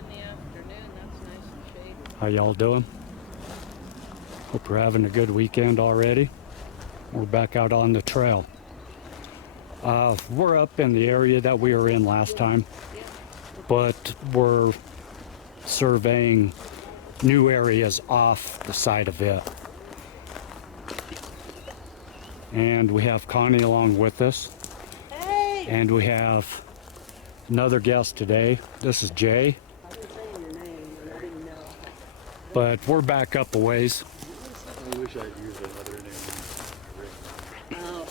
in the afternoon. That's nice and shady. How y'all doing? Hope you're having a good weekend already. We're back out on the trail. We're up in the area that we were in last time, but we're surveying new areas off the side of it. And we have Connie along with us. Hey! And we have another guest today. This is Jay. I didn't say your name, and I didn't know. But we're back up a ways. I wish I'd used another name. Oh,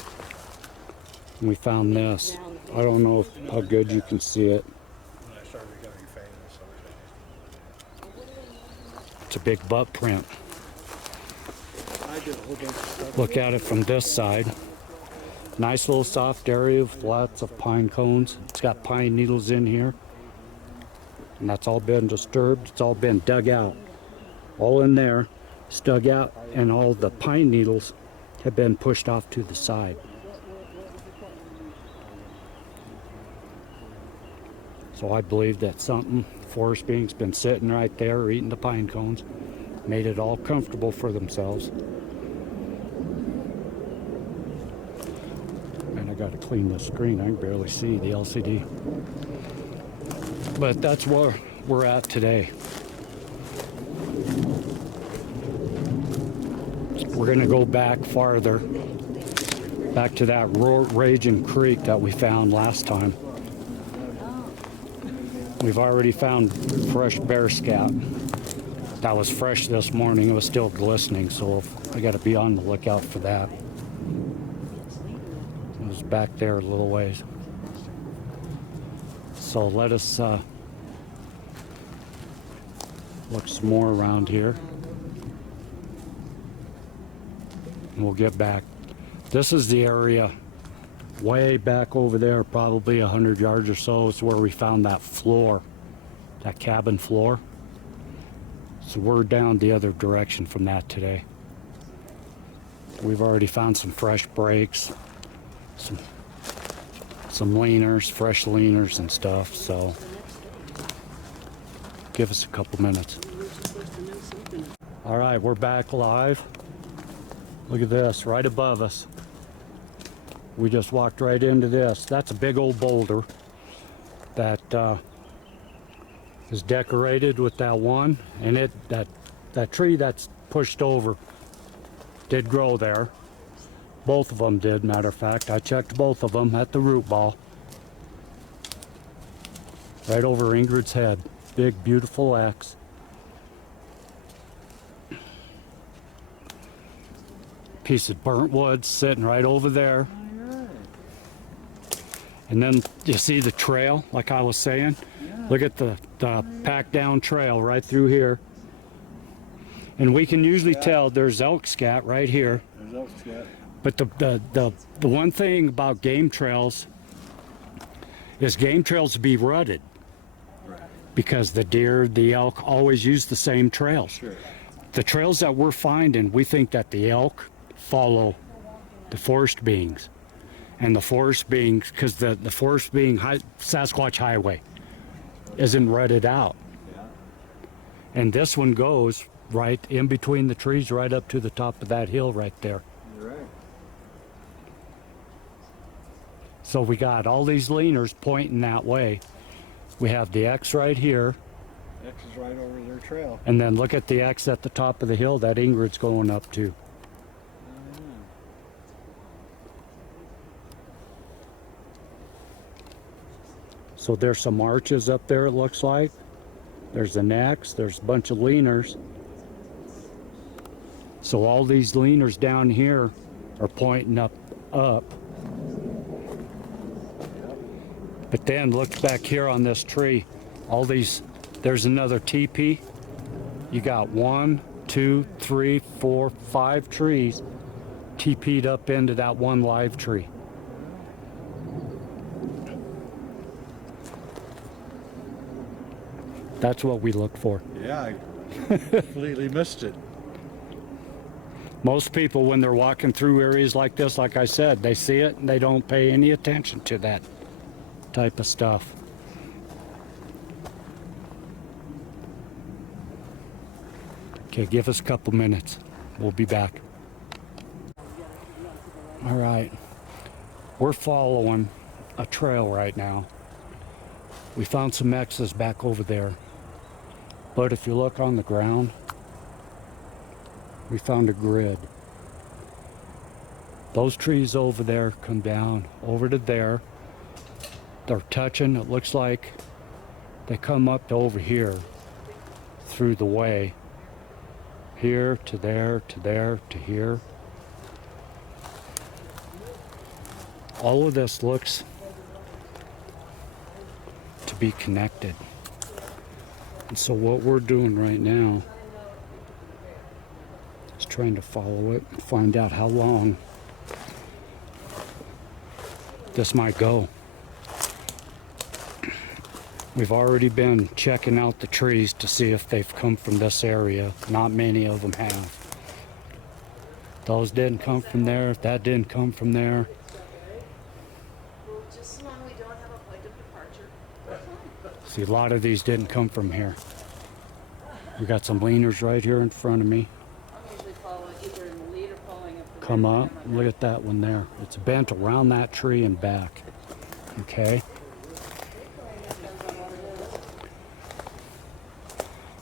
We found this. I don't know how good you can see it. When I started becoming famous, I It's a big butt print. did a whole bunch of stuff. Look at it from this side. Nice little soft area with lots of pine cones. It's got pine needles in here. And that's all been disturbed. It's all been dug out. All in there. It's dug out, and all the pine needles have been pushed off to the side. So I believe that something, forest being's been sitting right there eating the pine cones, made it all comfortable for themselves. And I got to clean the screen. I can barely see the LCD. But that's where we're at today. We're going to go back farther, back to that raging creek that we found last time. We've already found fresh bear scat. That was fresh this morning. It was still glistening, so I got to be on the lookout for that. It was back there a little ways. So let us look some more around here. And we'll get back. This is the area way back over there, probably 100 yards or so. It's where we found that floor, that cabin floor. So we're down the other direction from that today. We've already found some fresh breaks, some leaners, fresh leaners and stuff. So give us a couple minutes. All right, we're back live. Look at this, right above us. We just walked right into this. That's a big old boulder that is decorated with that one, and that tree that's pushed over did grow there. Both of them did, matter of fact. I checked both of them at the root ball. Right over Ingrid's head. Big, beautiful X. Piece of burnt wood sitting right over there. And then you see the trail, like I was saying. Yeah. Look at the packed down trail right through here. And we can usually tell there's elk scat right here. There's elk scat. But the one thing about game trails is game trails be rutted. Right. Because the deer, the elk always use the same trails. Sure. The trails that we're finding, we think that the elk follow the forest beings. And the forest beings, because the forest being Sasquatch highway isn't rutted out. Yeah. And this one goes right in between the trees, right up to the top of that hill right there. You're right. So we got all these leaners pointing that way. We have the X right here. X is right over their trail. And then look at the X at the top of the hill that Ingrid's going up to. So there's some arches up there, it looks like. There's an X, there's a bunch of leaners. So all these leaners down here are pointing up. But then look back here on this tree. All these, there's another teepee. You got 1, 2, 3, 4, 5 trees teepeed up into that one live tree. That's what we look for. Yeah, I completely missed it. Most people, when they're walking through areas like this, like I said, they see it and they don't pay any attention to that type of stuff. Okay, give us a couple minutes. We'll be back. All right. We're following a trail right now. We found some X's back over there. But if you look on the ground, we found a grid. Those trees over there come down over to there. They're touching, it looks like they come up to over here through the way. Here to there to there to here. All of this looks to be connected. And so what we're doing right now is trying to follow it and find out how long this might go. We've already been checking out the trees to see if they've come from this area. Not many of them have. Those didn't come from there. That didn't come from there. Well, just so long we don't have a point of departure. See, a lot of these didn't come from here. We got some leaners right here in front of me. I'm usually following either in the lead or following up the Come rear up, camera. look at that one there. It's bent around that tree and back. Okay?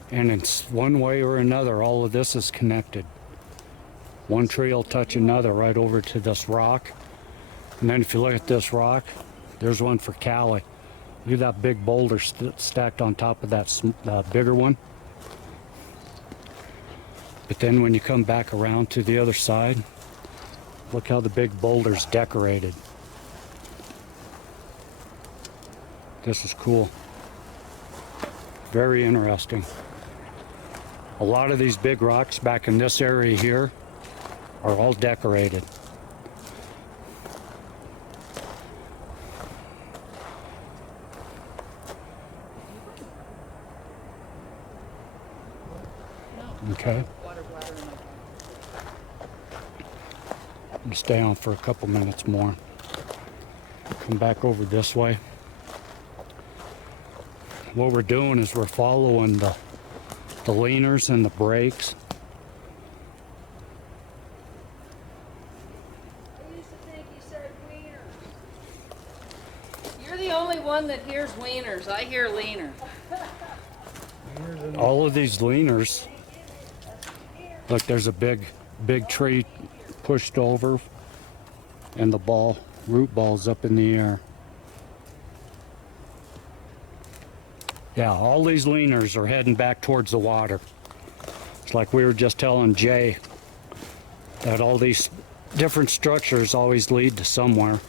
And in one way or another, all of this is connected. One tree will touch another right over to this rock. And then if you look at this rock, there's one for Cali. Look at that big boulder stacked on top of that bigger one. But then when you come back around to the other side, look how the big boulder's decorated. This is cool. Very interesting. A lot of these big rocks back in this area here are all decorated. Okay. Water bladder in my car. I'm gonna stay on for a couple minutes more. Come back over this way. What we're doing is we're following the leaners and the brakes. I used to think you said wieners. You're the only one that hears wieners. I hear leaner. All of these leaners, look, there's a big tree pushed over and the root ball's up in the air. Yeah, all these leaners are heading back towards the water. It's like we were just telling Jay that all these different structures always lead to somewhere.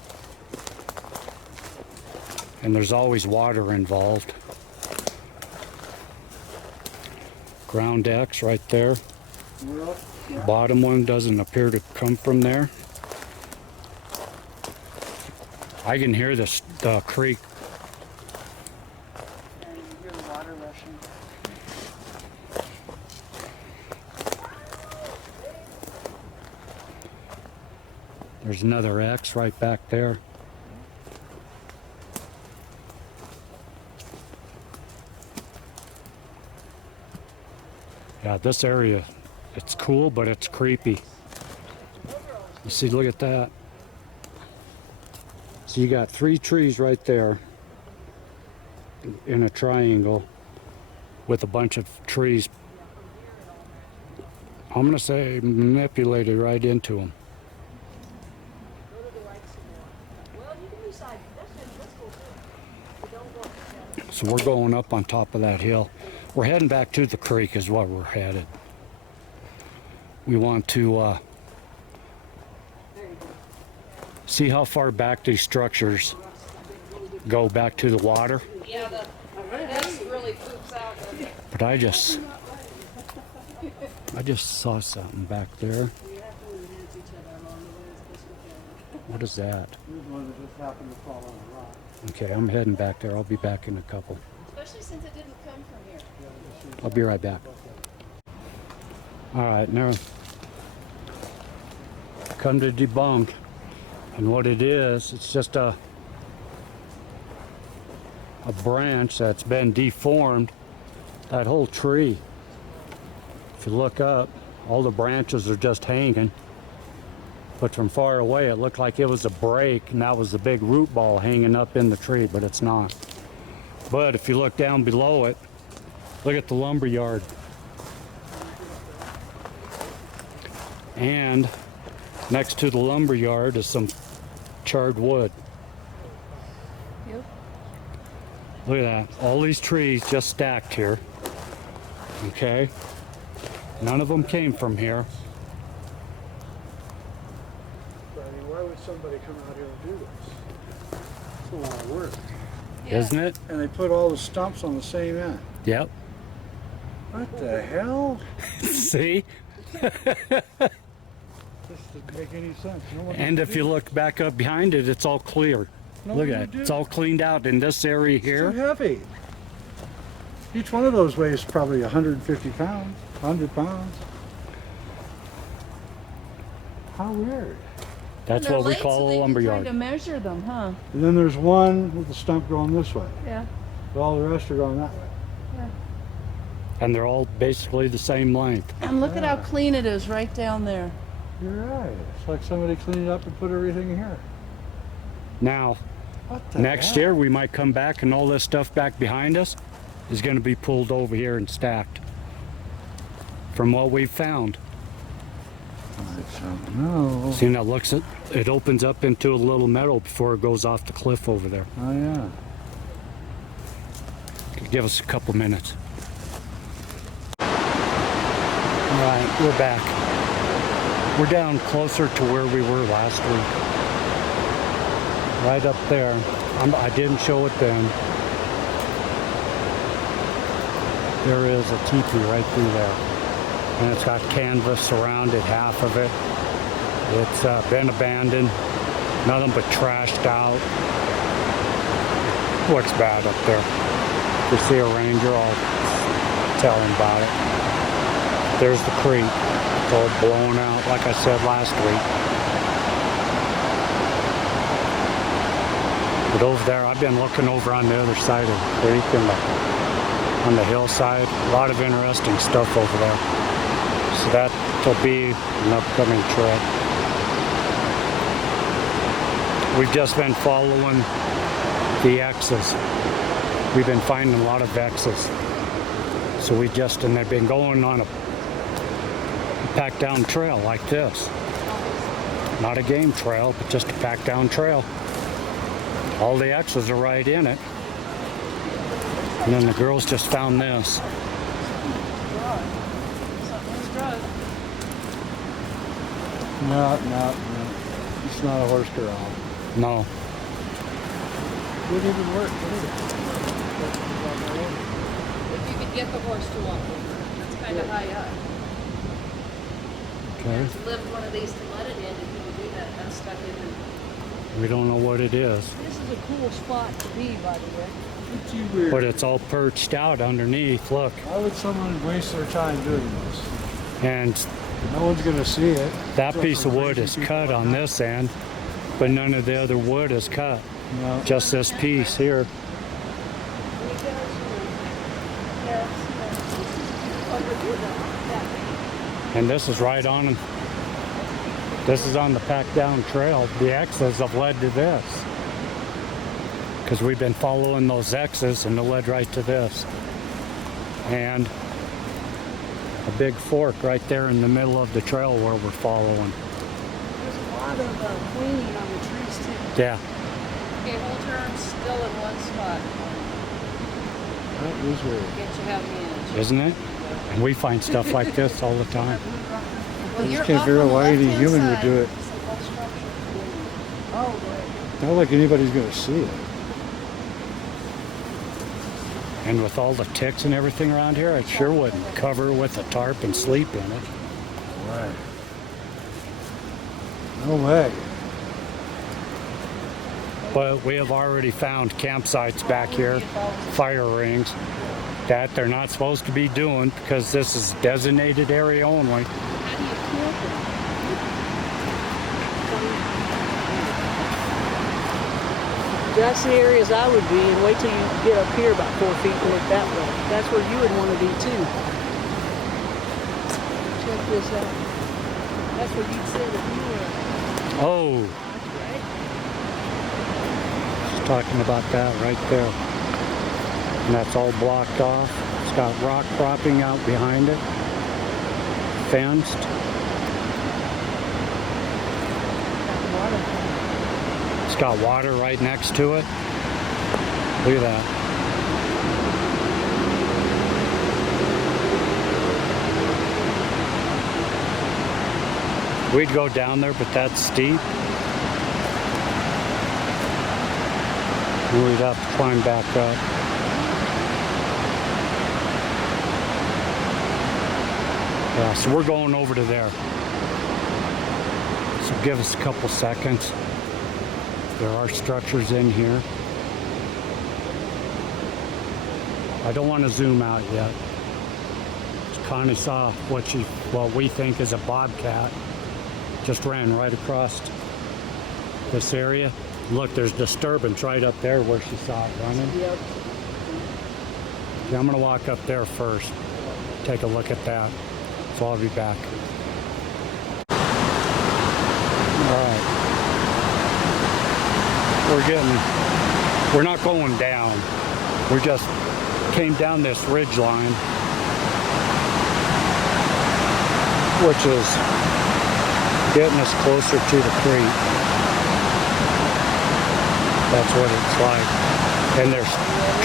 And there's always water involved. Ground X right there. Bottom one doesn't appear to come from there. I can hear the creek. And you hear the water rushing. There's another X right back there. Yeah, this area, it's cool, but it's creepy. You see, look at that. So you got 3 trees right there in a triangle with a bunch of trees, I'm gonna say, manipulated right into them. Go to the right some more. Well, you can decide. That's cool too. But don't go up the hill. So we're going up on top of that hill. We're heading back to the creek is where we're headed. We want to There you go. see how far back these structures go back to the water. Yeah, the nest really poops out. Doesn't it? But I just saw something back there. We have to enhance each other along the way as best we can. What is that? Here's one that just happened to fall on a rock. Okay, I'm heading back there. I'll be back in a couple. Especially since it didn't come from here. I'll be right back. All right, now come to debunk. And what it is, it's just a branch that's been deformed. That whole tree. If you look up, all the branches are just hanging. But from far away, it looked like it was a break, and that was the big root ball hanging up in the tree, but it's not. But if you look down below it, look at the lumberyard. And next to the lumberyard is some charred wood. Yep. Look at that. All these trees just stacked here. Okay? None of them came from here. But I mean, why would somebody come out here and do this? It's a lot of work. Isn't it? And they put all the stumps on the same end. Yep. What the hell? See? This doesn't make any sense. No one And would if do you this. look back up behind it, it's all clear. No Look one at would it. do It's all cleaned out in this area It's too here. heavy. Each one of those weighs probably 150 pounds, 100 pounds. How weird. That's They're what we late, so call a they've been lumberyard. trying to measure them, huh? And then there's one with the stump going this way. Yeah. But all the rest are going that way. And they're all basically the same length. And look at how clean it is right down there. You're right. It's like somebody cleaned it up and put everything here. Now, What the next hell? year we might come back and all this stuff back behind us is going to be pulled over here and stacked. From what we've found. I don't know. See, now it opens up into a little meadow before it goes off the cliff over there. Oh yeah. Give us a couple minutes. All right, we're back. We're down closer to where we were last week. Right up there. I didn't show it then. There is a teepee right through there. And it's got canvas surrounded, half of it. It's been abandoned. Nothing but trashed out. Looks bad up there. If you see a ranger, I'll tell him about it. There's the creek. It's all blown out, like I said last week. But over there, I've been looking over on the other side of the creek and on the hillside. A lot of interesting stuff over there. So that'll be an upcoming trip. We've just been following the X's. We've been finding a lot of X's. So and they've been going on a packed down trail like this. Not a game trail, but just a packed down trail. All the X's are right in it. And then the girls just found this. Something's drugged. No. It's not a horse corral. No. It wouldn't even work, would it? If you could get the horse to walk over, that's kind of high up. Okay. To lift one of these to let it in, if you would do that, that's stuck in there. We don't know what it is. This is a cool spot to be, by the way. It's too weird. But it's all perched out underneath, look. Why would someone waste their time doing this? And No one's gonna see it. that Except piece for of wood crazy is people cut like on that. this end, but none of the other wood is cut. No. Just this piece here. And this is right on, this is on the packed down trail. The X's have led to this. Because we've been following those X's and they led right to this. And a big fork right there in the middle of the trail where we're following. There's a lot of cleaning on the trees too. Yeah. Okay, hold turn still in one spot. That is weird. Get you half the inch. Isn't it? And we find stuff like this all the time. Well, I you're just can't up figure on out the why any left-hand human would side. do it. Oh, right. Not like anybody's gonna see it. And with all the ticks and everything around here, I sure wouldn't cover with a tarp and sleep in it. Right. No way. But we have already found campsites back here, fire rings, that they're not supposed to be doing because this is designated area only. How do you kill them? That's the areas I would be, and wait till you get up here about 4 feet and look that way. That's where you would want to be too. this up. That's where you'd sit if you were. Oh, Right? she's talking about that right there. And that's all blocked off. It's got rock cropping out behind it. Fenced. Water. It's got water right next to it. Look at that. We'd go down there, but that's steep. We'd have to climb back up. Yeah, so we're going over to there. So give us a couple seconds. There are structures in here. I don't want to zoom out yet. Connie saw what we think is a bobcat. Just ran right across this area. Look, there's disturbance right up there where she saw it running. Yep. Yeah, I'm gonna walk up there first. Take a look at that. So I'll be back. Alright. We're not going down. We just came down this ridge line, which is getting us closer to the creek. That's what it's like. And there's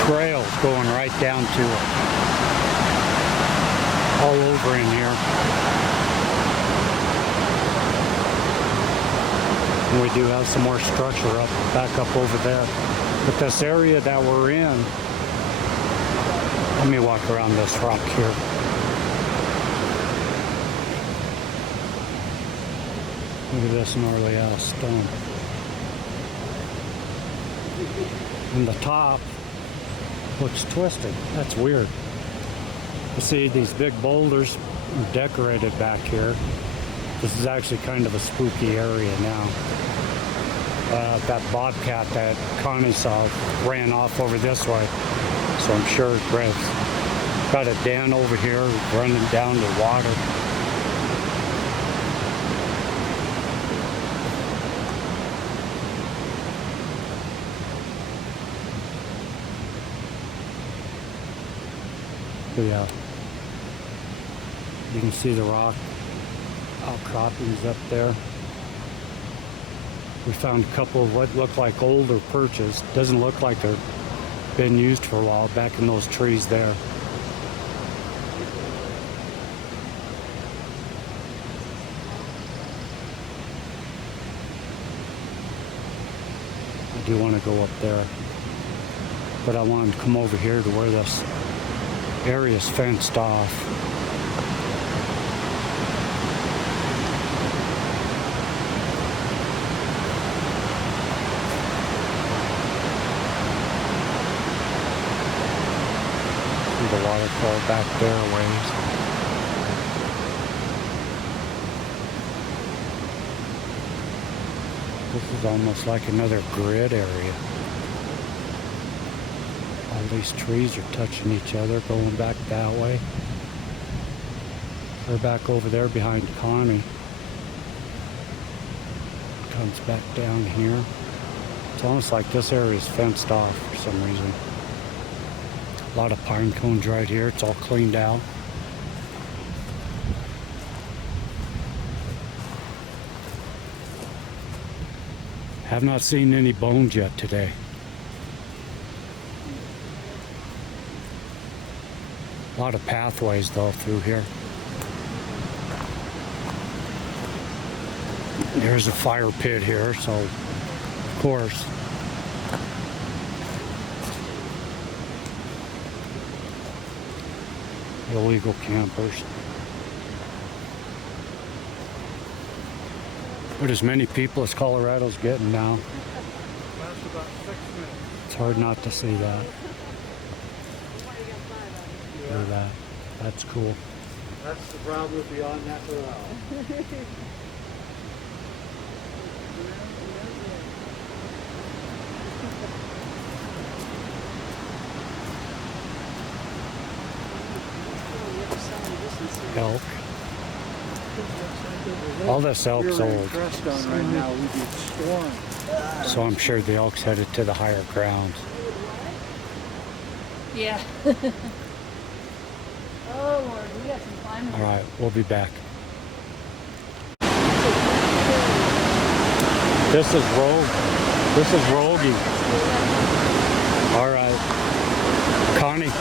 trails going right down to it. All over in here. And we do have some more structure back up over there. But this area that we're in, let me walk around this rock here. Look at this gnarly ass stone. And the top looks twisted. That's weird. You see these big boulders decorated back here. This is actually kind of a spooky area now. That bobcat that Connie saw ran off over this way. So I'm sure Greg's got a den over here running down to water. But yeah, you can see the rock outcroppings up there. We found a couple of what look like older perches. Doesn't look like they've been used for a while back in those trees there. I do want to go up there, but I wanted to come over here to where this area's fenced off. See the waterfall back there a ways. This is almost like another grid area. All these trees are touching each other, going back that way. They're back over there behind Connie. Comes back down here. It's almost like this area is fenced off for some reason. A lot of pine cones right here. It's all cleaned out. Have not seen any bones yet today. A lot of pathways though through here. There's a fire pit here, so of course. Illegal campers. But as many people as Colorado's getting now, Lasts about 6 minutes. it's hard not to see that. Look at that. That's cool. That's the problem with beyond that corral. Elk. All this elk's We're old, pressed on right now. We'd be stormed. so I'm sure the elk's headed to the higher ground. Yeah. Oh Lord, we got some climbing. All right, we'll be back. This is Rogue. This is Rogie. All right. Connie.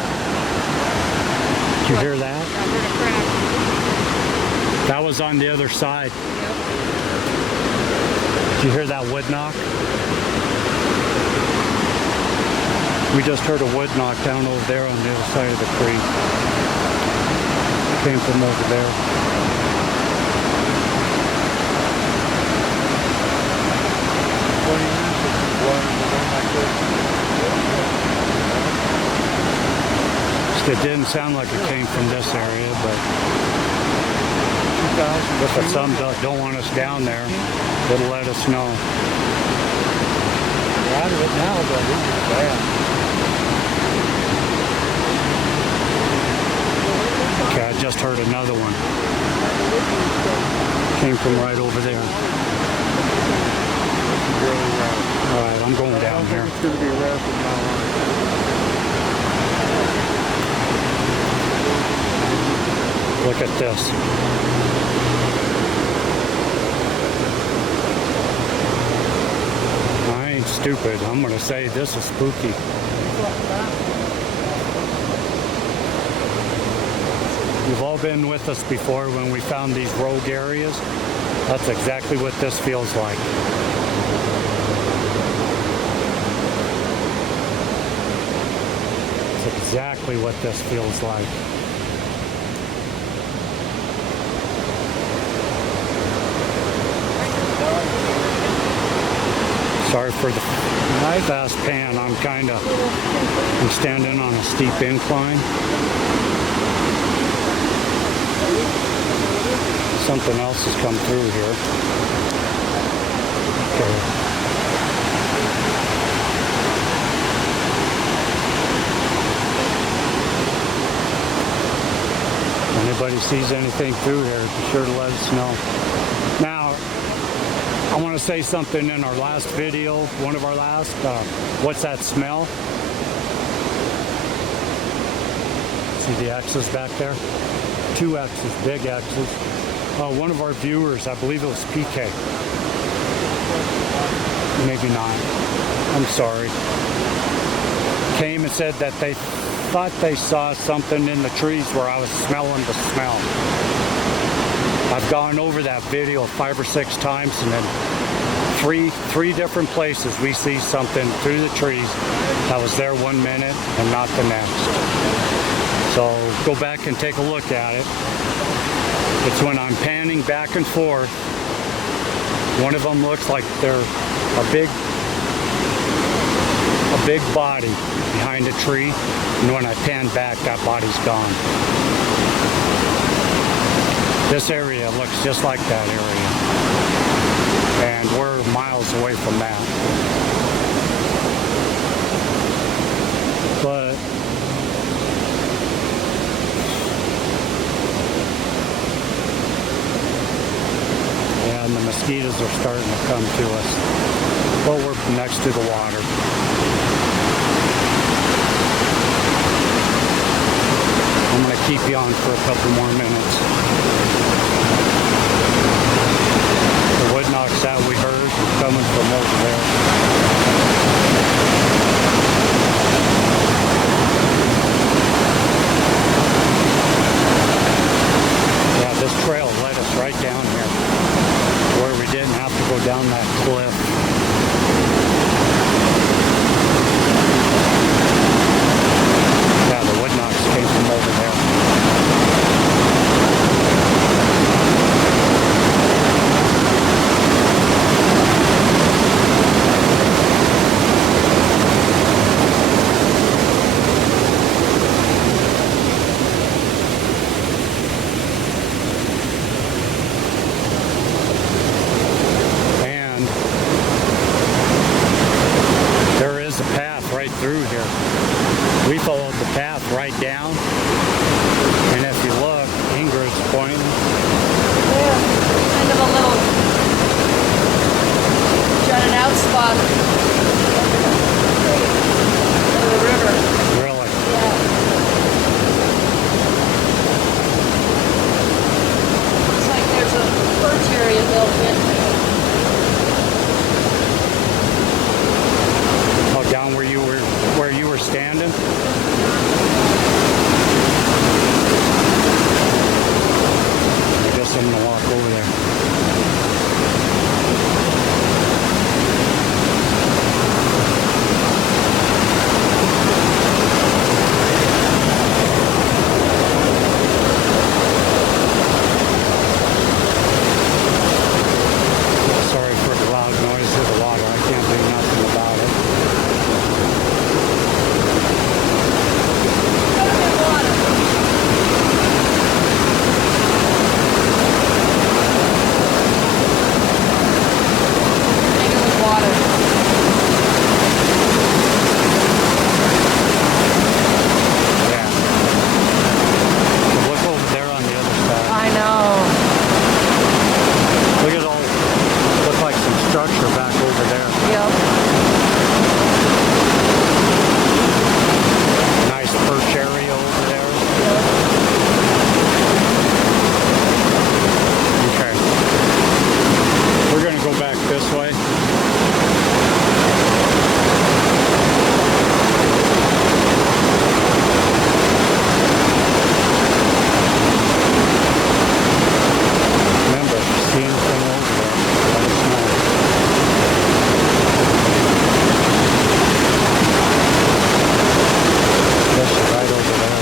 Did you hear that? I heard a crack. That was on the other side. Did you hear that wood knock? We just heard a wood knock down over there on the other side of the creek. Came from over there. It didn't sound like it came from this area, but if some don't want us down there, it'll let us know. We're out of it now, but it's bad. Okay, I just heard another one. Came from right over there. All right, I'm going down here. It's going to be arrested now. Look at this. I ain't stupid. I'm gonna say this is spooky. You've all been with us before when we found these rogue areas. That's exactly what this feels like. That's exactly what this feels like. Sorry for the fast pan. I'm standing on a steep incline. Something else has come through here. Okay. If anybody sees anything through here, be sure to let us know. Now, I want to say something in our last video, one of our last, what's that smell? See the X's back there? 2 X's, big X's. One of our viewers, I believe it was PK. Maybe not. I'm sorry. Came and said that they thought they saw something in the trees where I was smelling the smell. I've gone over that video 5 or 6 times, and then three different places we see something through the trees that was there 1 minute and not the next. So go back and take a look at it. It's when I'm panning back and forth. One of them looks like they're a big body behind a tree, and when I pan back, that body's gone. This area looks just like that area, and we're miles away from that. But yeah, and the mosquitoes are starting to come to us. Well, we're next to the water. I'm going to keep you on for a couple more minutes. The wood knocks that we heard is coming from over there. Yeah, this trail led us right down here, where we didn't have to go down that cliff. Yeah, the wood knocks came from over there. And there is a path right through here. We followed the path right down, and if you look, Ingrid's pointing. Yeah. one spot in the river. Really? Yeah. Looks like there's a perch area built into it. Oh, down where you were standing? I guess I'm gonna walk over there. Sorry for the loud noise of the water. I can't do nothing about it. Got a bit of water. Hanging with water. Yeah. Look over there on the other side. I know. Look at all, look like some structure back over there. Yep. Nice perch area over there. Okay. We're gonna go back this way. Remember, see anything over there, let us know. This is right over there.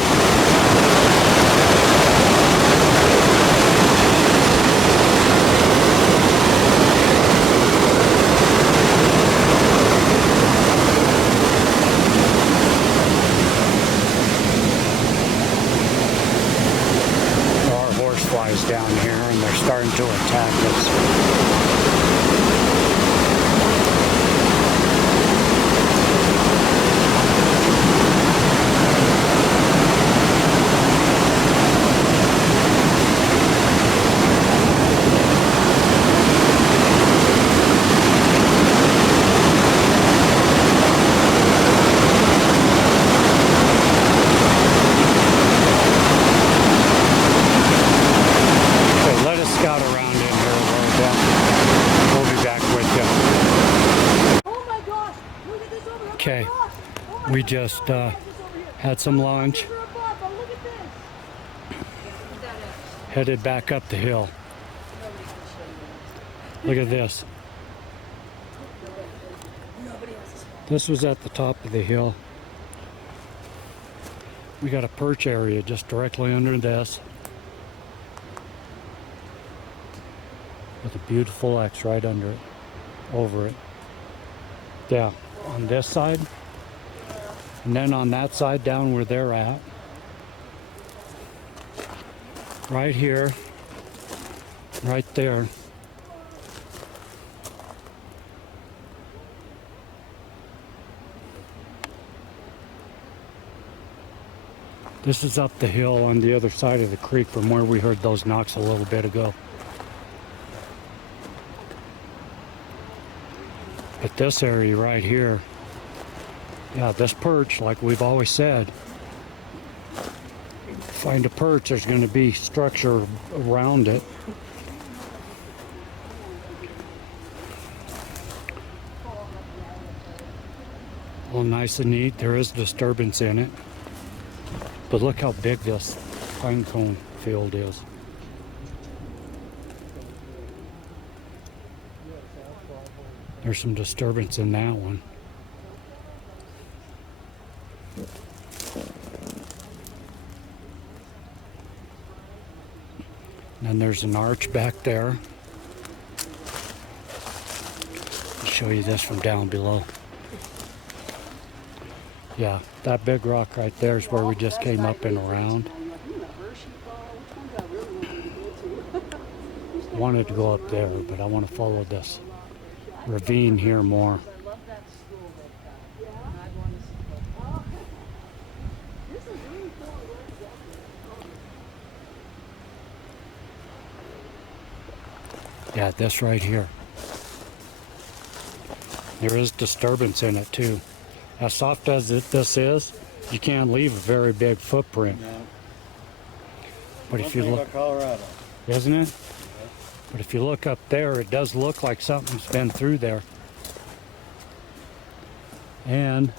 There are horseflies down here and they're starting to attack us. Okay, let us scout around in here a little bit. We'll be back with you. Oh my gosh! Look at this over here! Okay, Oh my gosh. Oh my we gosh. just Look at this over here. had some lunch, Look at this. Look at that. headed back up the hill. Look at this. This was at the top of the hill. We got a perch area just directly under this, with a beautiful X right under it, over it. Yeah, on this side. And then on that side down where they're at. Right here. Right there. This is up the hill on the other side of the creek from where we heard those knocks a little bit ago. But this area right here, yeah, this perch, like we've always said, find a perch, there's going to be structure around it. All nice and neat. There is disturbance in it. But look how big this pine cone field is. There's some disturbance in that one. And then there's an arch back there. I'll show you this from down below. Yeah, that big rock right there is where we just came up and around. Wanted to go up there, but I want to follow this ravine here more. Yeah, this right here. There is disturbance in it too. As soft as this is, you can't leave a very big footprint. No. But if you look, about Colorado. isn't it? But if you look up there, it does look like something's been through there. And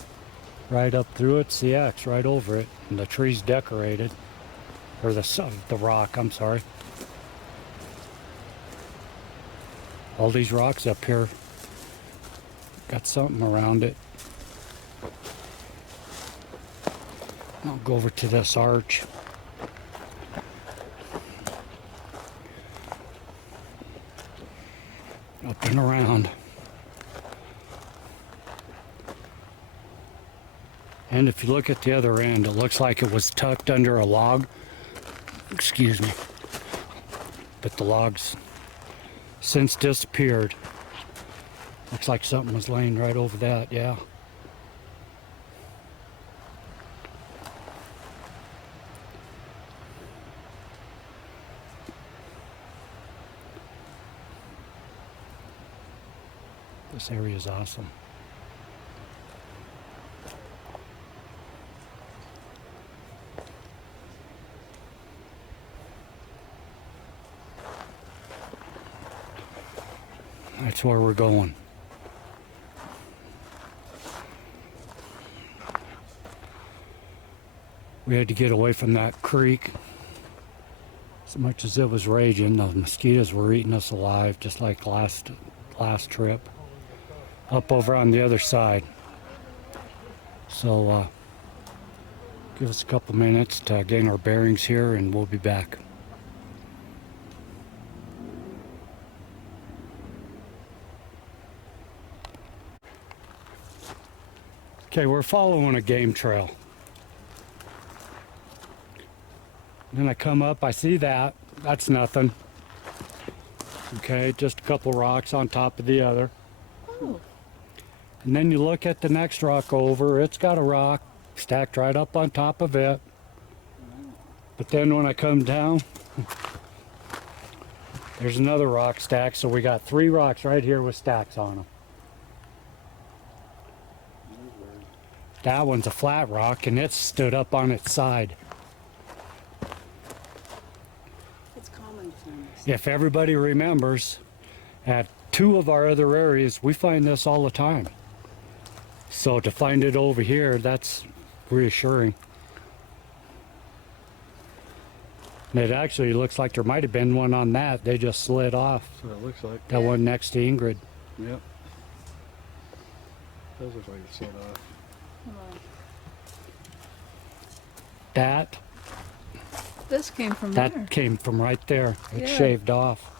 right up through it's the X, right over it, and the tree's decorated, or the rock. I'm sorry. All these rocks up here got something around it. I'll go over to this arch. Up and around. And if you look at the other end, it looks like it was tucked under a log. Excuse me. But the log's since disappeared. Looks like something was laying right over that, yeah. This area is awesome. That's where we're going. We had to get away from that creek. As much as it was raging, the mosquitoes were eating us alive, just like last trip. Up over on the other side. So give us a couple minutes to gain our bearings here and we'll be back. Okay, we're following a game trail. Then I come up, I see that. That's nothing. Okay, just a couple rocks on top of the other. Oh. And then you look at the next rock over, it's got a rock stacked right up on top of it. But then when I come down, there's another rock stack, so we got 3 rocks right here with stacks on them. That one's a flat rock and it's stood up on its side. It's common sense. If everybody remembers, at 2 of our other areas, we find this all the time. So to find it over here, that's reassuring. And it actually looks like there might have been one on that. They just slid off. That's what it looks like. That one next to Ingrid. Yep. Does look like it's slid off. Come on. That This came from there. came from right there. It Yeah. shaved off.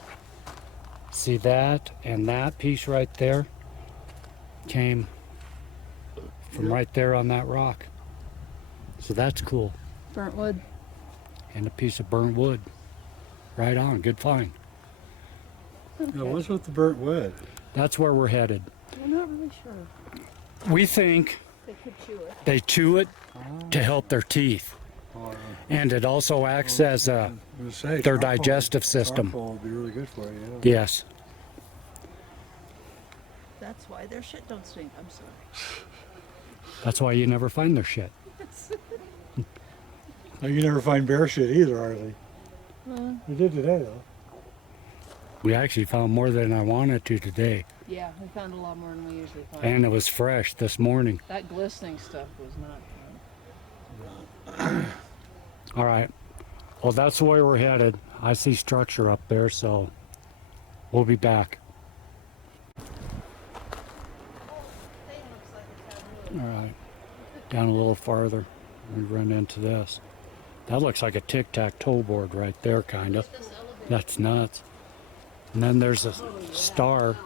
See that and that piece right there came from right there on that rock. So that's cool. Burnt wood. And a piece of burnt wood. Right on, good find. Now, what's with the burnt wood? That's where we're headed. We're not really sure. We think They could chew it. they chew it to help their teeth. And it also acts as a, their digestive system. Charcoal would be really good for you. Yes. That's why their shit don't stink. I'm sorry. That's why you never find their shit. No, you never find bear shit either, hardly. You did today, though. We actually found more than I wanted to today. Yeah, we found a lot more than we usually find. And it was fresh this morning. That glistening stuff was not fun. All right. Well, that's the way we're headed. I see structure up there, so we'll be back. All right. Down a little farther, we run into this. That looks like a tic-tac-toe board right there, kind of. That's nuts. And then there's a star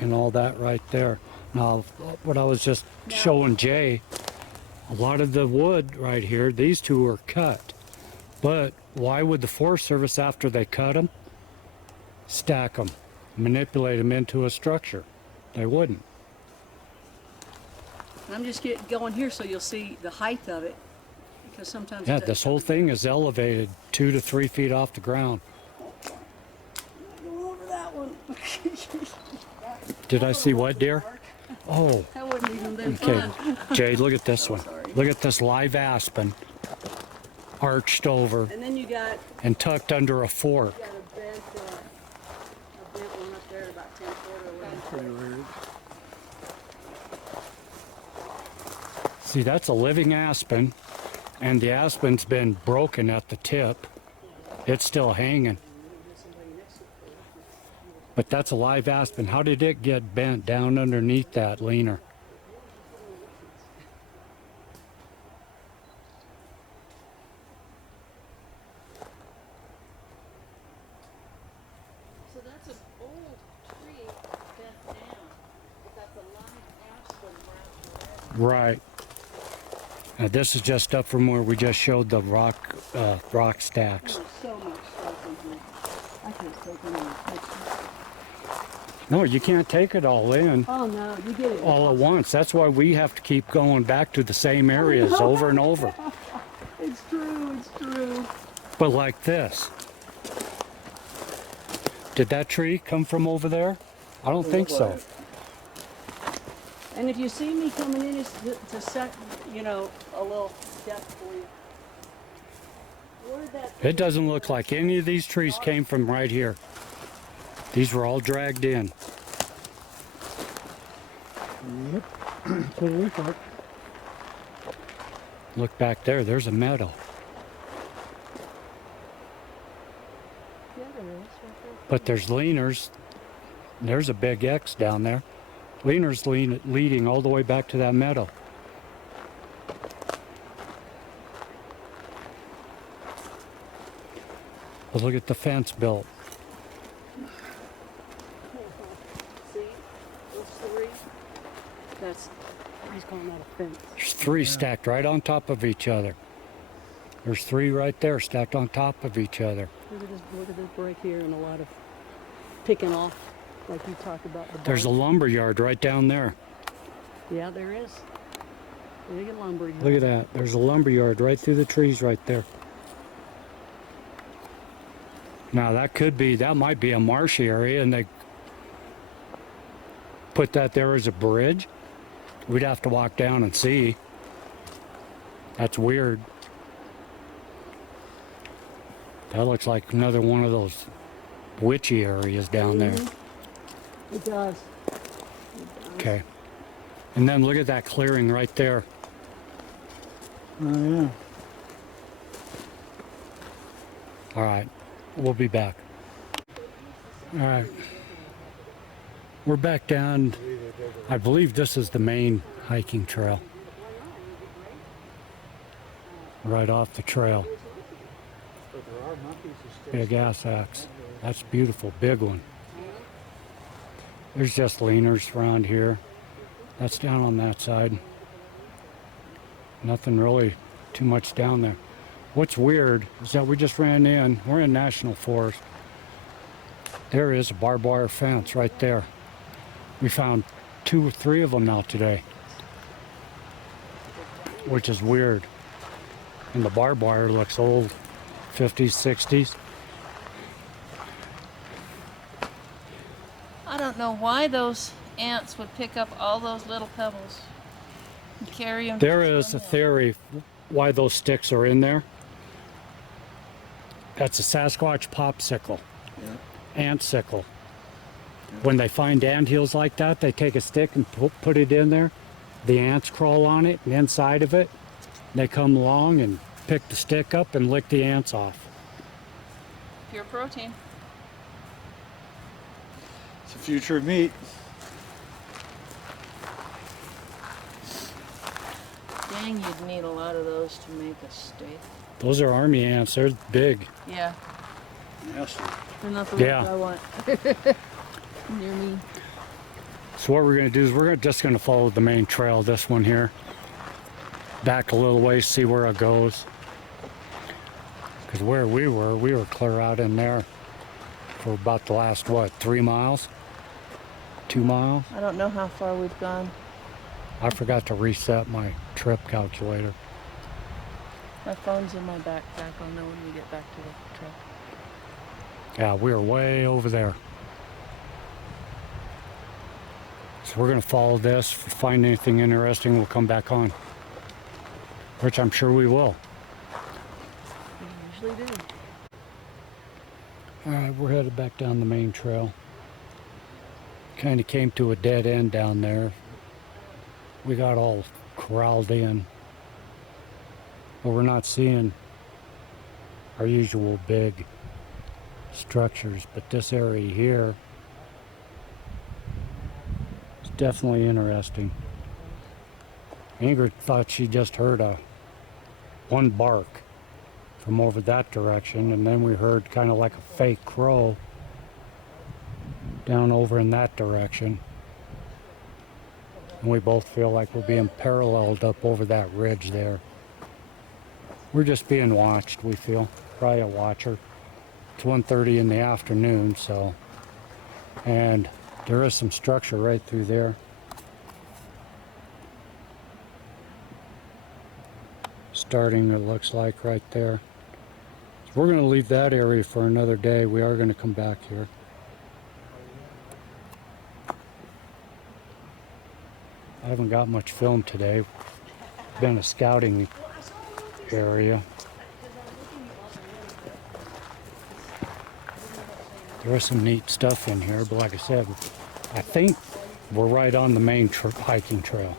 and all that right there. Now, what I was just showing Jay, a lot of the wood right here, these 2 are cut. But why would the Forest Service, after they cut them, stack them, manipulate them into a structure? They wouldn't. I'm just going here so you'll see the height of it. Because sometimes Yeah, it this whole thing is elevated 2 to 3 feet off the ground. Go over that one. Did I see what, deer? Oh, That wouldn't even been okay. fun. Jade, look at this one. Look at this live aspen, arched over And then you got and tucked under a fork. a bent one up there about 10 foot or 11 foot. Pretty weird. See, that's a living aspen, and the aspen's been broken at the tip. It's still hanging. But that's a live aspen. How did it get bent down underneath that leaner? So that's an old tree bent down. But that's a live aspen wrapped around. Right. Now this is just up from where we just showed the rock stacks. There's so much stuff in here. I can't take any pictures. No, you can't take it all in Oh no, you get it. all at once. That's why we have to keep going back to the same areas over and over. It's true, it's true. But like this. Did that tree come from over there? I don't think so. And if you see me coming in, it's to set, you know, a little depth for you. Where did that? It doesn't look like any of these trees came from right here. These were all dragged in. Yep. That's what we thought. Look back there, there's a meadow. Yeah, there is, right there. But there's leaners. There's a big X down there. Leaners leading all the way back to that meadow. But look at the fence built. See, those three. That's, he's calling that a fence. There's three stacked right on top of each other. There's three right there stacked on top of each other. Look at this break here and a lot of picking off, like you talked about. The There's a bark. lumberyard right down there. Yeah, there is. Big and lumber. Look at that. There's a lumberyard right through the trees right there. Now that might be a marshy area and they put that there as a bridge. We'd have to walk down and see. That's weird. That looks like another one of those witchy areas down there. It does. Okay. And then look at that clearing right there. Oh, yeah. All right. We'll be back. All right. We're back down. I believe this is the main hiking trail. Right off the trail. Big ass axe. That's beautiful. Big one. There's just leaners around here. That's down on that side. Nothing really too much down there. What's weird is that we just ran in. We're in National Forest. There is a barbed wire fence right there. We found 2 or 3 of them now today, which is weird. And the barbed wire looks old, 50s, 60s. I don't know why those ants would pick up all those little pebbles and carry them. There is a theory why those sticks are in there. That's a Sasquatch popsicle, ant sickle. When they find ant hills like that, they take a stick and put it in there. The ants crawl on it, and inside of it, they come along and pick the stick up and lick the ants off. Pure protein. It's the future of meat. Dang, you'd need a lot of those to make a steak. Those are army ants. They're big. Yeah, Nasty. they're not the Yeah. ones I want. Near me. So what we're going to do is we're just going to follow the main trail, this one here. Back a little ways, see where it goes. Because where we were clear out in there for about the last, 3 miles? 2 miles? I don't know how far we've gone. I forgot to reset my trip calculator. My phone's in my backpack. I'll know when we get back to the truck. Yeah, we were way over there. So we're going to follow this. If we find anything interesting, we'll come back on. Which I'm sure we will. We usually do. Alright, we're headed back down the main trail. Kind of came to a dead end down there. We got all corralled in. But we're not seeing our usual big structures. But this area here is definitely interesting. Ingrid thought she just heard one bark from over that direction, and then we heard kind of like a fake crow down over in that direction. And we both feel like we're being paralleled up over that ridge there. We're just being watched, we feel. Probably a watcher. It's 1:30 in the afternoon, so. And there is some structure right through there. Starting, it looks like, right there. So we're going to leave that area for another day. We are going to come back here. I haven't got much film today. Been a scouting area. There is some neat stuff in here, but like I said, I think we're right on the main hiking trail.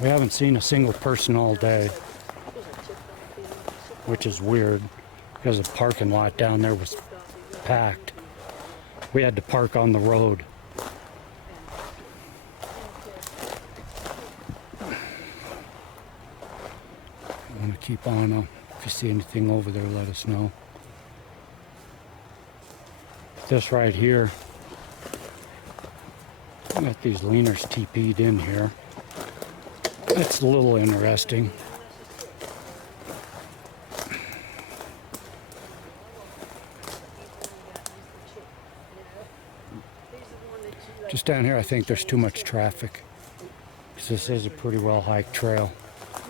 We haven't seen a single person all day, which is weird because the parking lot down there was packed. We had to park on the road. I'm going to keep on. If you see anything over there, let us know. This right here, I got these leaners TP'd in here. That's a little interesting. Just down here, I think there's too much traffic, because this is a pretty well hiked trail.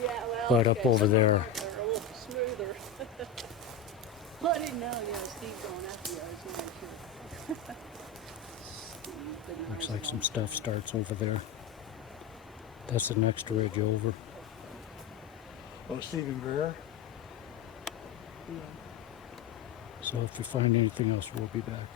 Yeah, well, But up over there, they're a little smoother. I didn't know, Steve going after you. I was going to looks like some stuff starts over there. That's the next ridge over. Oh, Stephen Greer? So if we find anything else, we'll be back.